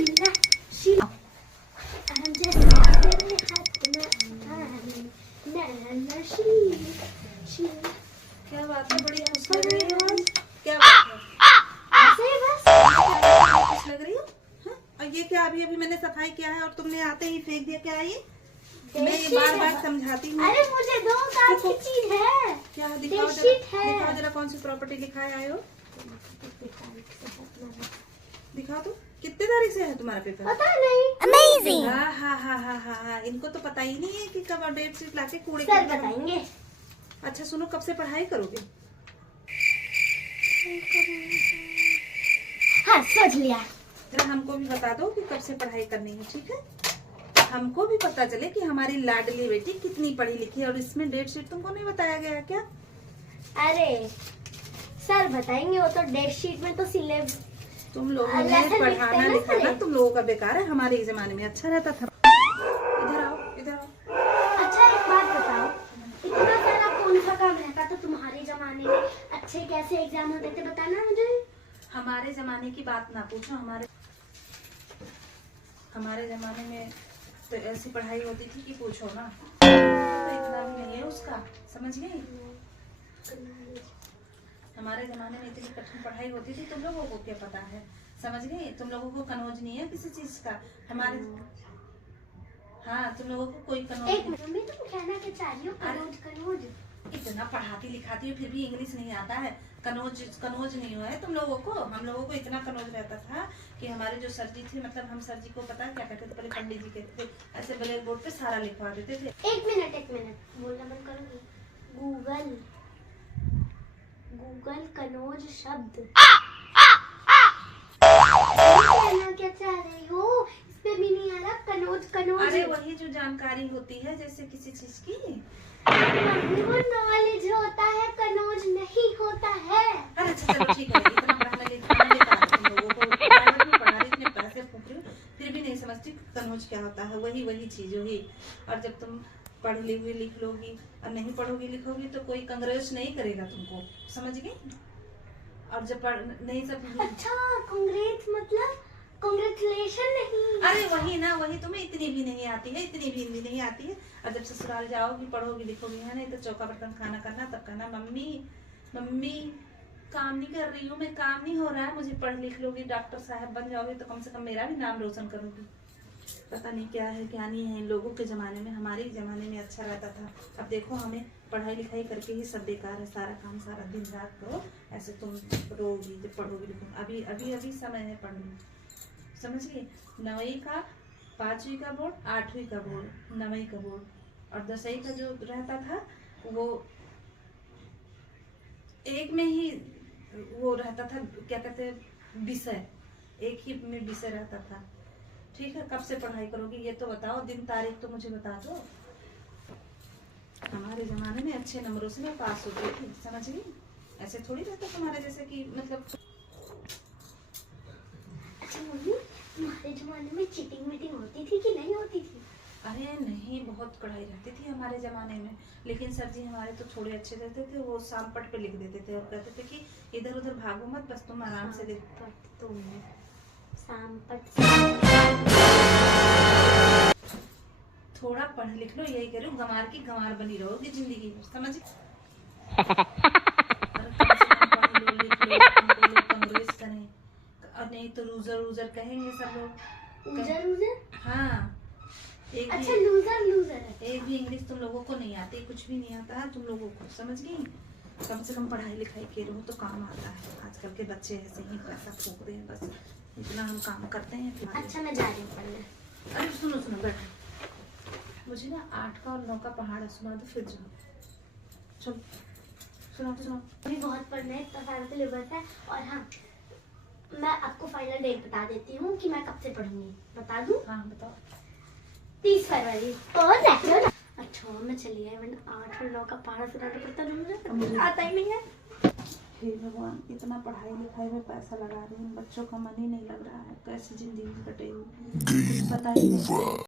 क्या बात है, बड़ी खुश लग रही है आज। क्या बात है, ऐसे ही बस। खुश लग रही हो? हाँ? और ये क्या, अभी अभी मैंने सफाई किया है और तुमने आते ही फेंक दिया, क्या है ये? मैं ये बार बार समझाती हूँ। अरे मुझे दो काज की चीज है। क्या दिखाओ जरा, बेडशीट है। दिखाओ जरा कौन सी प्रॉपर्टी लिखाए आए हो, दिखाओ तो। कितने तारीख से है तुम्हारा पेपर? पता नहीं। अमेजिंग। हाँ हाँ हाँ हाँ हाँ हाँ, इनको तो पता ही नहीं है कि कब डेट शीट लाके कूड़े सर बताएंगे। अच्छा सुनो, कब से पढ़ाई करोगे? हाँ सोच लिया। जरा हमको भी बता दो कि कब से पढ़ाई करनी है, ठीक है? हमको भी पता चले कि हमारी लाडली बेटी कितनी पढ़ी लिखी है। और इसमें डेट शीट तुमको नहीं बताया गया क्या? अरे सर बताएंगे, वो तो डेट शीट में तो सिलेबस तुम लोगों ने पढ़ाना लिखाना तुम लोगों का बेकार है। हमारे जमाने में अच्छा रहता था। इधर आओ, इधर आओ। अच्छा एक बात बताओ, इतना सारा कौन सा काम रहता था तुम्हारे जमाने में? अच्छे कैसे एग्जाम होते थे बताना मुझे। हमारे जमाने की बात ना पूछो। हमारे जमाने में तो ऐसी पढ़ाई होती थी कि पूछो ना। तो इतना भी नहीं है उसका, समझ गई? हमारे जमाने में इतनी कठिन पढ़ाई होती थी, तुम लोगों को क्या पता है? समझ गई? तुम लोगों को कनौज नहीं है किसी चीज का। हमारे हाँ, तुम लोगों को कोई कनौज एक मिनट मम्मी, तुम कहना क्या चाह रही हो? कनौज कनौज इतना पढ़ाती लिखाती हो फिर भी इंग्लिश नहीं आता है। कनौज कनौज नहीं हुआ है तुम लोगों को। हम लोगों को इतना कनौज रहता था कि हमारे जो सर जी थे, मतलब हम सर जी को पता है क्या कहते थे? पहले पंडित जी कहते थे, ऐसे ब्लैक बोर्ड पे सारा लिखवा देते थे। एक मिनट बोलना बंद करोगे? गूगल कनौज शब्द कहना क्या चाह रही हो? इसमें भी नहीं आ रहा कनौज कनौज। अरे वही जो जानकारी होती है जैसे किसी चीज की, मम्मी वो नॉलेज होता है, कनौज नहीं होता है। अरे अच्छा चलो ठीक है, इतना पढ़ाना लिखाना लिखा तुम लोगों को, प्राइवेट में पढ़ा रही, इतने पैसे फूक रही हो, फिर भी नहीं समझती कनौज क्या होता है। वही चीज वही। और जब तुम पढ़ लोगी लिख लोगी और नहीं पढ़ोगी लिखोगी तो कोई कंग्रेस नहीं करेगा तुमको, समझ गई? और जब नहीं सब अच्छा कांग्रेस मतलब कांग्रेचुलेशन नहीं। अरे वही ना, वही। तुम्हें इतनी भी नहीं आती है, इतनी भी हिंदी नहीं आती है। और जब ससुराल जाओगी पढ़ोगी लिखोगी है नहीं तो चौका बर्तन खाना करना, तब कहना मम्मी मम्मी काम नहीं कर रही हूँ मैं, काम नहीं हो रहा है। मुझे पढ़ लिख लोगी, डॉक्टर साहब बन जाओगे तो कम से कम मेरा भी नाम रोशन करोगी। पता नहीं क्या है क्या नहीं है इन लोगों के जमाने में। हमारे जमाने में अच्छा रहता था। अब देखो हमें पढ़ाई लिखाई करके ही सब बेकार है। सारा काम सारा दिन रात करो, ऐसे तुम रोगी जब पढ़ोगी लिखोगी। अभी अभी अभी समय है पढ़ने, समझ गए? 9वीं का 5वीं का बोर्ड, 8वीं का बोर्ड, 9वीं का बोर्ड और 10वीं का जो रहता था वो एक में ही वो रहता था, क्या कहते हैं, विषय एक ही में विषय रहता था। ठीक है, कब से पढ़ाई करोगी ये तो बताओ, दिन तारीख तो मुझे बता दो। हमारे जमाने में अच्छे नंबरों से मैं पास होती थी, समझ गई? ऐसे थोड़ी रहता तुम्हारे जैसे कि मतलब। अच्छा मम्मी, तुम्हारे जमाने में चीटिंग मीटिंग होती थी कि नहीं होती थी? अरे नहीं, बहुत कढ़ाई रहती थी हमारे जमाने में। लेकिन सर जी हमारे तो थोड़े अच्छे रहते थे, वो शामपट पे लिख देते थे और कहते थे कि इधर उधर भागो मत, बस तुम आराम से लिख। तो शामपट थोड़ा पढ़ लिख लो, यही करो, गंवार की गंवार बनी रहोगी जिंदगी भर, समझ? कांग्रेस करें और नहीं तो लूजर कहेंगे सब लोग। हाँ, अच्छा लूजर है। एक भी इंग्लिश तुम लोगों को नहीं आती, कुछ भी नहीं आता है तुम लोगों को, समझ गई? कम से कम पढ़ाई लिखाई के रहो तो काम आता है। आजकल के बच्चे ऐसे ही पैसा फूक रहे हैं, बस इतना हम काम करते हैं। अच्छा मैं जा रही हूँ पढ़ने। अरे सुनो सुनो बैठो, मुझे ना 8 का और 9 का पहाड़ सुना दो फिर जाओ। चलो सुनो। अभी बहुत पढ़ना है, इतना सारा सिलेबस है। और हाँ, मैं आपको फाइनल डेट बता देती हूँ कि मैं कब से पढ़ूंगी। बता दूँ? हाँ बताओ। 30 फरवरी। और अच्छा मैं चली आई, मैंने 8 और 9 का पहाड़ा सुनाना पड़ता है, मुझे आता ही नहीं है। हे भगवान, इतना पढ़ाई लिखाई में पैसा लगा रही हूँ, बच्चों का मन ही नहीं लग रहा है, कैसी जिंदगी कटेगी कुछ पता ही नहीं।